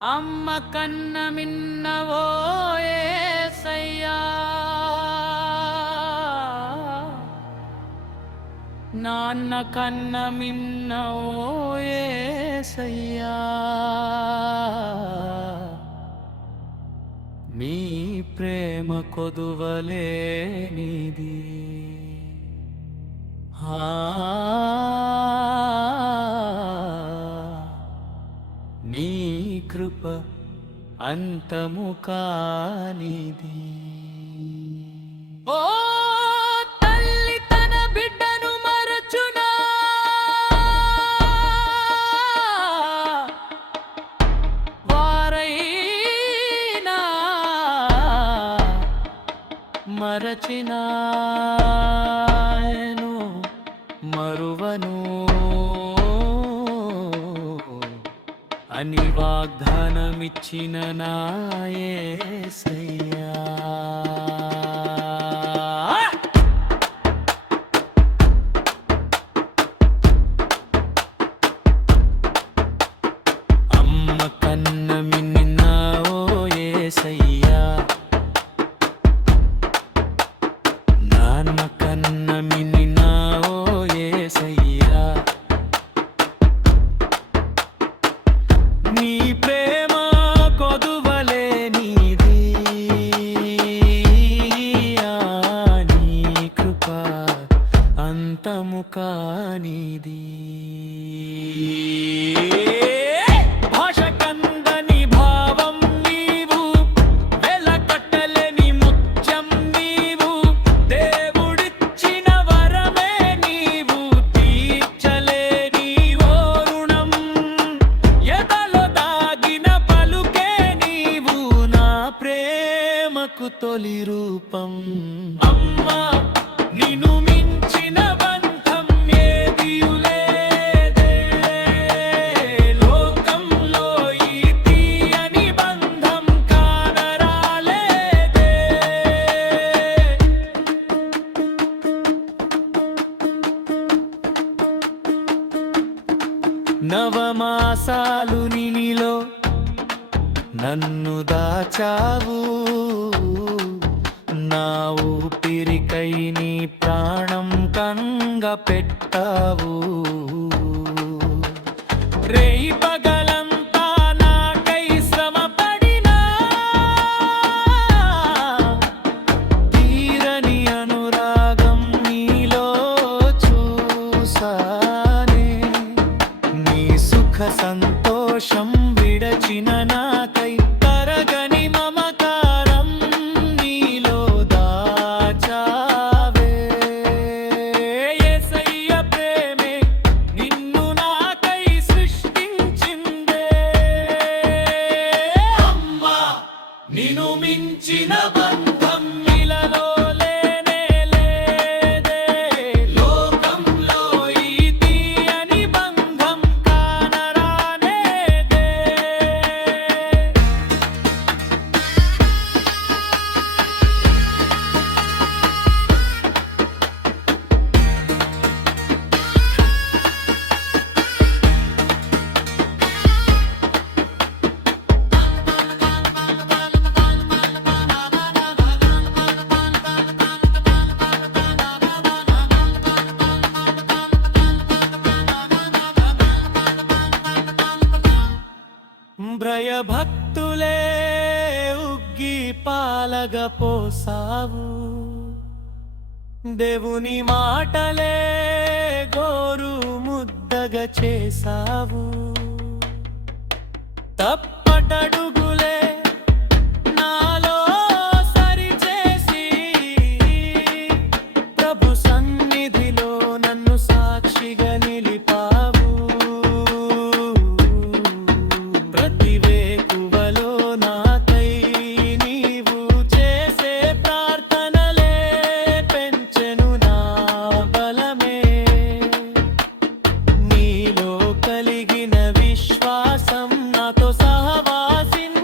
అమ్మ కన్న మిన్నవో యేసయ్యా, నాన్న కన్న మిన్నవో యేసయ్యా, మీ ప్రేమ కొదువలేనిది. నీ కృప అంతము కానిది. ఓ తల్లి తన బిడ్డను మరచునా, వారైనా మరచినాను మరువను అని వాగ్దానమిచ్చిన నా యేసయ్యా. అమ్మ కన్న మిన్న ఓ యేసయ్యా, నాన్న కన్న మిన్న ఓ యేసయ్యా, నీ ప్రేమ కొదువలేనిది. నీ కృప అంతము కానిది. భాషకందని భావం నీవు, వెలకట్టలేని ముత్యం నీవు, దేవుడిచ్చిన వరమే నీవు, తీర్చలేని ఓ రుణం, ఎదలో దాగిన పలుకే నీవు, నా ప్రేమకు తొలి రూపం. అమ్మా నిన్ను మించిన బంధం ఏదియు లేదే, లోకంలో ఈ తీయని బంధం కానరాలేదే. నవమాసాలు నినిలో నన్ను దాచావు, నా ఊపిరికై నీ ప్రాణం కంగ పెట్టావు. రేయి పగలంతా నాకై శ్రమపడినా, తీరని అనురాగం నీలో చూసానే. నీ సుఖ సంతోషం విడచిన నాకై తరగని మమకారం నీలో దాచావే. యేసయ్య ప్రేమే నిన్ను నాకై సృష్టించిందే. అమ్మా నిన్ను మించిన బంధం ఇలలో లేనే లేదే, లోకంలో ఈ తీయని బంధం కానరానేదే. భయభక్తులే ఉగ్గి పాలగా పోసావు, దేవుని మాటలే గోరు ముద్దగా చేసావు. తప్పటడుగులే నాలో సరిచేసి, ప్రభు సన్నిధిలో నన్ను సాక్షిగా నిలిపావు. ప్రతి వేకువలో నాకై నీవు చేసే ప్రార్థనలే పెంచెను నా బలమే. నీలో కలిగిన విశ్వాసం నాతో సహవాసిని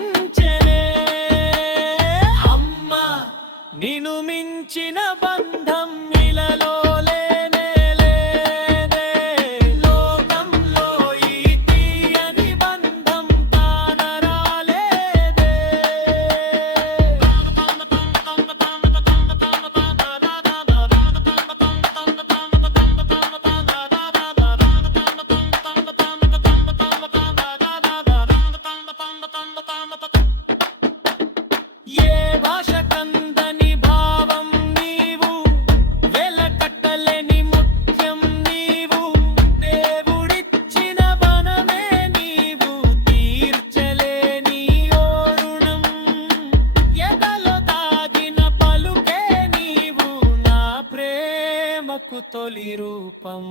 రూపం